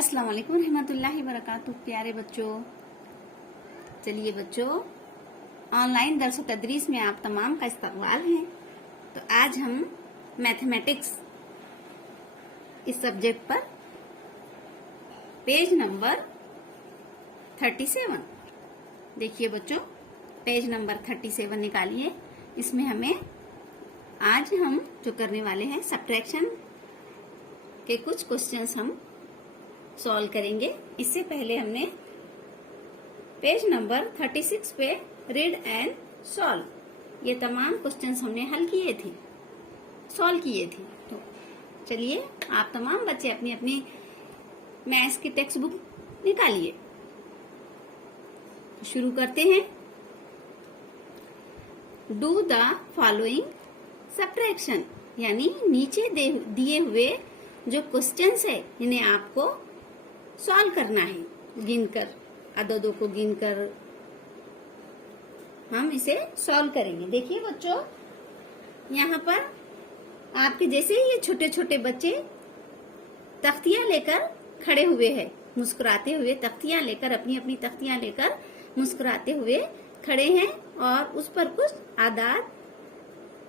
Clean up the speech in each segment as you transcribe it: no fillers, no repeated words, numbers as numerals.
अस्सलाम वालेकुम रहमतुल्लाहि वबरकातुहू। प्यारे बच्चों, चलिए बच्चों, ऑनलाइन दर्स व तदरीस में आप तमाम का इस्तकबाल है। तो आज हम मैथमेटिक्स इस सब्जेक्ट पर पेज नंबर 37 देखिए बच्चों, पेज नंबर 37 निकालिए। इसमें हमें आज हम जो करने वाले हैं सब्ट्रैक्शन के कुछ क्वेश्चंस हम सॉल्व करेंगे। इससे पहले हमने पेज नंबर 36 पे रीड एंड सॉल्व ये तमाम क्वेश्चंस हमने हल किए थे, सॉल्व किए थे। तो चलिए आप तमाम बच्चे अपनी अपनी मैथ्स की टेक्स्ट बुक निकालिए। शुरू करते हैं। डू द फॉलोइंग सब्ट्रैक्शन, यानी नीचे दिए हुए जो क्वेश्चंस है इन्हें आपको सॉल्व करना है। गिनकर, अददों को गिनकर हम इसे सॉल्व करेंगे। देखिए बच्चों, यहाँ पर आपके जैसे ये छोटे छोटे बच्चे तख्तियां लेकर खड़े हुए हैं, मुस्कुराते हुए तख्तियां लेकर, अपनी अपनी तख्तियां लेकर मुस्कुराते हुए खड़े हैं और उस पर कुछ आदाद,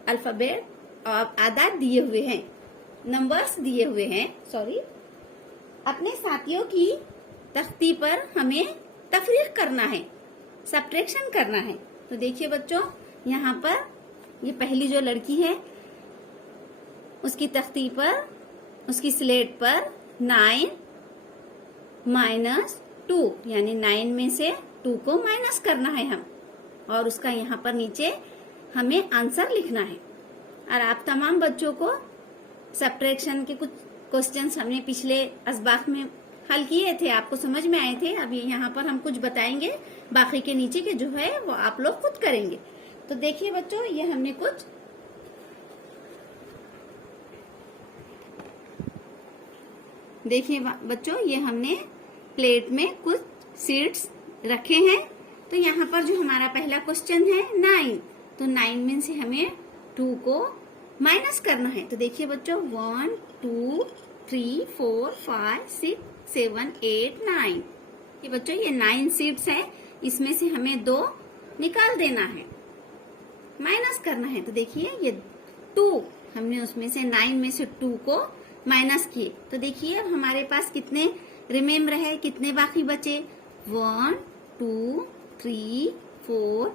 अल्फाबेट और आदाद दिए हुए हैं, नंबर्स दिए हुए हैं। सॉरी, अपने साथियों की तख्ती पर हमें तफरीक करना है, सब्ट्रैक्शन करना है। तो देखिए बच्चों, यहाँ पर ये पहली जो लड़की है उसकी तख्ती पर, उसकी स्लेट पर 9 - 2 यानी 9 में से 2 को माइनस करना है हम, और उसका यहाँ पर नीचे हमें आंसर लिखना है। और आप तमाम बच्चों को सब्ट्रैक्शन के कुछ क्वेश्चंस हमने पिछले असबाक में हल किए थे, आपको समझ में आए थे। अभी यहाँ पर हम कुछ बताएंगे, बाकी के नीचे के जो है वो आप लोग खुद करेंगे। तो देखिए बच्चों, ये हमने कुछ देखिए बच्चों, ये हमने प्लेट में कुछ सीड्स रखे हैं। तो यहाँ पर जो हमारा पहला क्वेश्चन है 9, तो 9 में से हमें 2 को माइनस करना है। तो देखिए बच्चों, 1 2 3 4 5 6 7 8 9। ये बच्चों, ये 9 सीड्स है, इसमें से हमें 2 निकाल देना है, माइनस करना है। तो देखिए ये 2, हमने उसमें से 9 में से 2 को माइनस किए। तो देखिए अब हमारे पास कितने रिमेम्बर है, कितने बाकी बचे। 1 2 3 4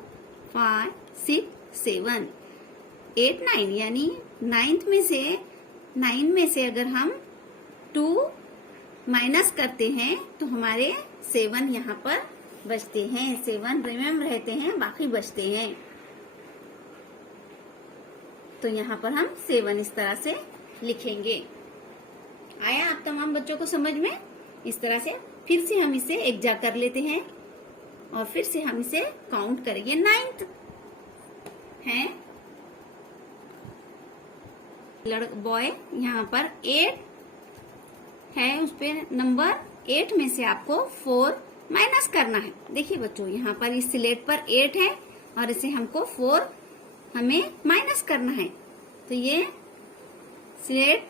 5 6 7 8 9, यानी 9 में से अगर हम 2 माइनस करते हैं तो हमारे 7 यहाँ पर बचते हैं। 7 रिमेम्बर रहते हैं, बाकी बचते हैं। तो यहाँ पर हम 7 इस तरह से लिखेंगे। आया आप तमाम बच्चों को समझ में? इस तरह से फिर से हम इसे एक जा कर लेते हैं और फिर से हम इसे काउंट करेंगे। 9th है बॉय, यहाँ पर 8 है, उस पे नंबर 8 में से आपको 4 माइनस करना है। देखिए बच्चों, यहाँ पर इस स्लेट पर 8 है और इसे हमको 4 हमें माइनस करना है। तो ये स्लेट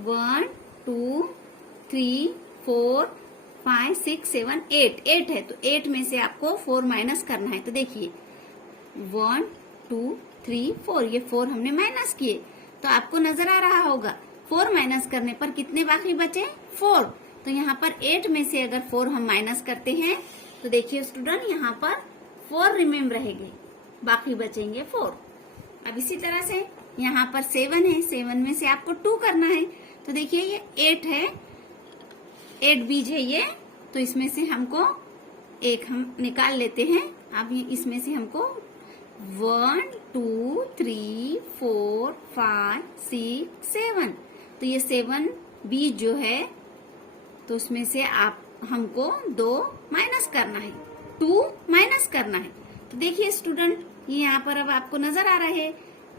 1 2 3 4 5 6 7 8 है, तो 8 में से आपको 4 माइनस करना है। तो देखिए 1 2 3 4, ये 4 हमने माइनस किए। तो आपको नजर आ रहा होगा 4 माइनस करने पर कितने बाकी बचे, 4। तो यहाँ पर 8 में से अगर 4 हम माइनस करते हैं तो देखिए स्टूडेंट, यहाँ पर 4 रिमेम्बर रहेंगे, बाकी बचेंगे 4। अब इसी तरह से यहाँ पर 7 है, 7 में से आपको 2 करना है। तो देखिए ये 8 है, 8 बीज है ये, तो इसमें से हमको एक हम निकाल लेते हैं। अब इसमें से हमको 1 2 3 4 5 6 7, तो ये 7 बीज जो है, तो उसमें से आप हमको 2 माइनस करना है, 2 माइनस करना है। तो देखिए स्टूडेंट, ये यहाँ पर अब आपको नजर आ रहा है।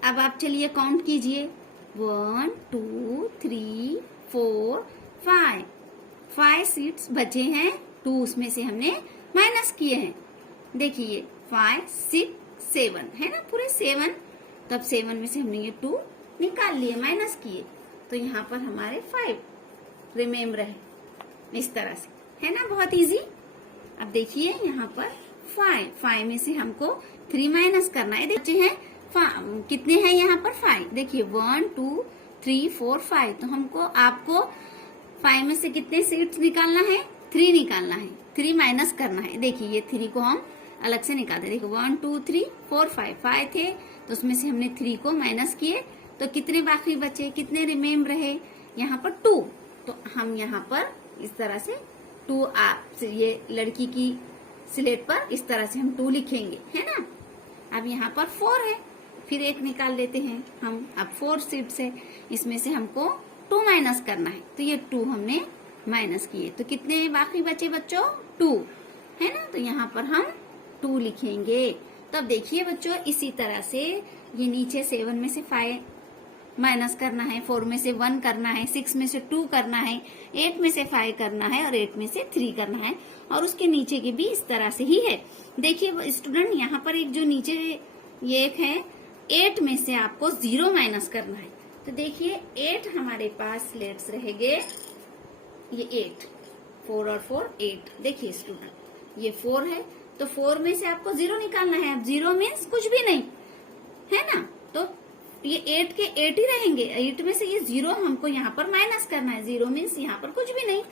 अब आप चलिए काउंट कीजिए, 1 2 3 4 5 सीड्स बचे हैं, 2 उसमें से हमने माइनस किए हैं। देखिए 5 6 7 है ना, पूरे 7। तब 7 में से हमने ये 2 निकाल लिए, माइनस किए। तो यहाँ पर हमारे 5 रिमेम्बर है। इस तरह से, है ना, बहुत इजी। अब देखिए यहाँ पर 5 में से हमको 3 माइनस करना है। देखते हैं कितने हैं यहाँ पर 5। देखिए 1 2 3 4 5, तो हमको आपको 5 में से कितने सीड्स निकालना है, 3 निकालना है, 3 माइनस करना है। देखिए ये 3 को हम अलग से निकालते, देखो 1 2 3 4 5 थे, तो उसमें से हमने 3 को माइनस किए, तो कितने बाकी बचे, कितने रिमेम रहे, यहाँ पर 2। तो हम यहाँ पर इस तरह से 2, ये लड़की की स्लेट पर इस तरह से हम 2 लिखेंगे, है ना। अब यहाँ पर 4 है, फिर 1 निकाल लेते हैं हम। अब 4 सीड्स है, इसमें से हमको 2 माइनस करना है, तो ये 2 हमने माइनस किए, तो कितने बाकी बचे बच्चों, 2, है ना। तो यहाँ पर हम 2 लिखेंगे। तब देखिए बच्चों, इसी तरह से ये नीचे 7 में से 5 माइनस करना है, 4 में से 1 करना है, 6 में से 2 करना है, 8 में से 5 करना है और 8 में से 3 करना है, और उसके नीचे की भी इस तरह से ही है। देखिए स्टूडेंट, यहाँ पर एक जो नीचे ये एक है, 8 में से आपको 0 माइनस करना है। तो देखिए 8 हमारे पास लेट्स रहेंगे, ये 8, 4 और 4 8। देखिए स्टूडेंट ये 4 है, तो 4 में से आपको 0 निकालना है। अब 0 मीन्स कुछ भी नहीं, है ना, तो ये 8 के 8 ही रहेंगे। 8 में से ये 0 हमको यहाँ पर माइनस करना है। 0 मीन्स यहाँ पर कुछ भी नहीं,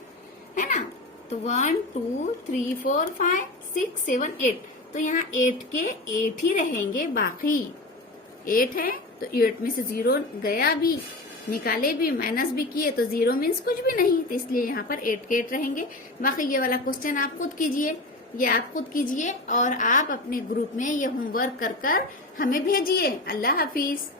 है ना। तो 1 2 3 4 5 6 7 8, तो यहाँ 8 के 8 ही रहेंगे, बाकी 8 है, तो 8 में से 0 गया भी, निकाले भी, माइनस भी किए, तो 0 मीन्स कुछ भी नहीं, तो इसलिए यहाँ पर 8 के 8 रहेंगे। बाकी ये वाला क्वेश्चन आप खुद कीजिए, ये आप खुद कीजिए, और आप अपने ग्रुप में ये होमवर्क कर हमें भेजिए। अल्लाह हाफिज।